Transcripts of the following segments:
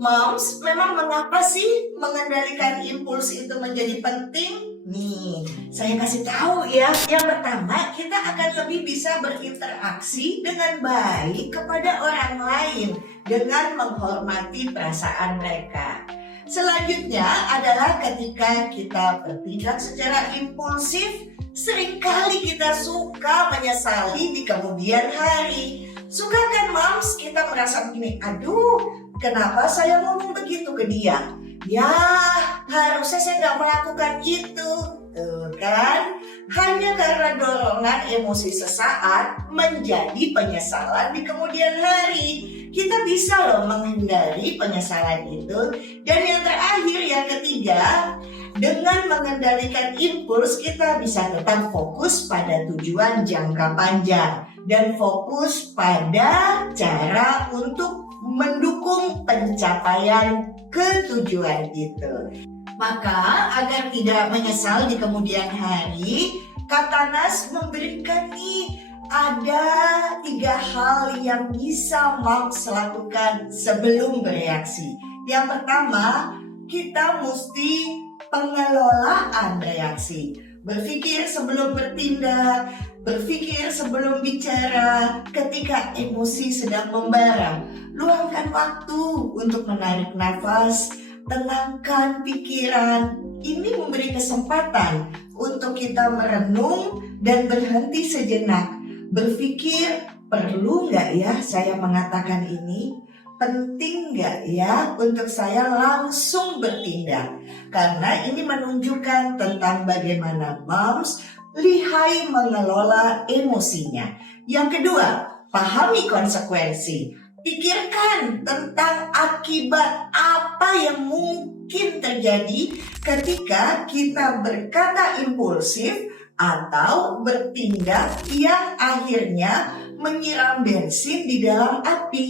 Moms, memang mengapa sih mengendalikan impuls itu menjadi penting? Nih, saya kasih tahu ya. Yang pertama, kita akan lebih bisa berinteraksi dengan baik kepada orang lain dengan menghormati perasaan mereka. Selanjutnya adalah ketika kita bertindak secara impulsif, seringkali kita suka menyesali di kemudian hari. Suka kan moms kita merasa begini, aduh kenapa saya ngomong begitu ke dia? Ya harusnya saya nggak melakukan itu. Tuh kan, hanya karena dorongan emosi sesaat menjadi penyesalan di kemudian hari. Kita bisa loh menghindari penyesalan itu. Dan yang terakhir, yang ketiga, dengan mengendalikan impuls kita bisa tetap fokus pada tujuan jangka panjang dan fokus pada cara untuk mendukung pencapaian ketujuan itu. Maka agar tidak menyesal di kemudian hari, Katanas memberikan ada 3 hal yang bisa moms lakukan sebelum bereaksi. Yang pertama, kita mesti pengelolaan reaksi. Berpikir sebelum bertindak, berpikir sebelum bicara. Ketika emosi sedang membara, luangkan waktu untuk menarik nafas, tenangkan pikiran. Ini memberi kesempatan untuk kita merenung dan berhenti sejenak. Berpikir, perlu nggak ya saya mengatakan ini? Penting nggak ya untuk saya langsung bertindak? Karena ini menunjukkan tentang bagaimana moms lihai mengelola emosinya. Yang kedua, pahami konsekuensi. Pikirkan tentang akibat apa yang mungkin terjadi ketika kita berkata impulsif atau bertindak yang akhirnya menyiram bensin di dalam api.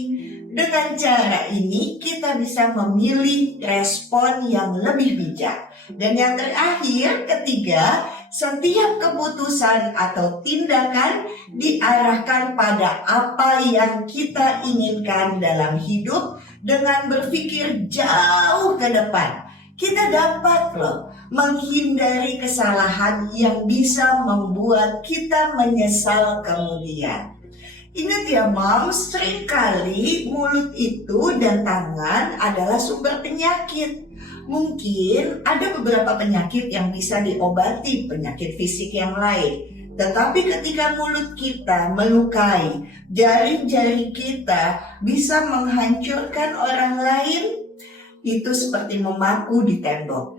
Dengan cara ini kita bisa memilih respon yang lebih bijak. Dan yang terakhir, ketiga, setiap keputusan atau tindakan diarahkan pada apa yang kita inginkan dalam hidup dengan berpikir jauh ke depan. Kita dapat loh menghindari kesalahan yang bisa membuat kita menyesal kemudian. Ingat ya moms, seringkali mulut itu dan tangan adalah sumber penyakit. Mungkin ada beberapa penyakit yang bisa diobati, penyakit fisik yang lain. Tetapi ketika mulut kita melukai, jari-jari kita bisa menghancurkan orang lain. Itu seperti memaku di tembok.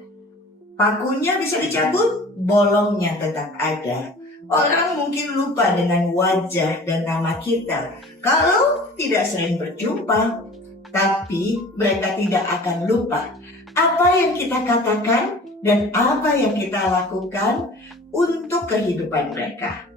Pakunya bisa dicabut, bolongnya tetap ada. Orang mungkin lupa dengan wajah dan nama kita kalau tidak sering berjumpa. Tapi mereka tidak akan lupa apa yang kita katakan dan apa yang kita lakukan untuk kehidupan mereka.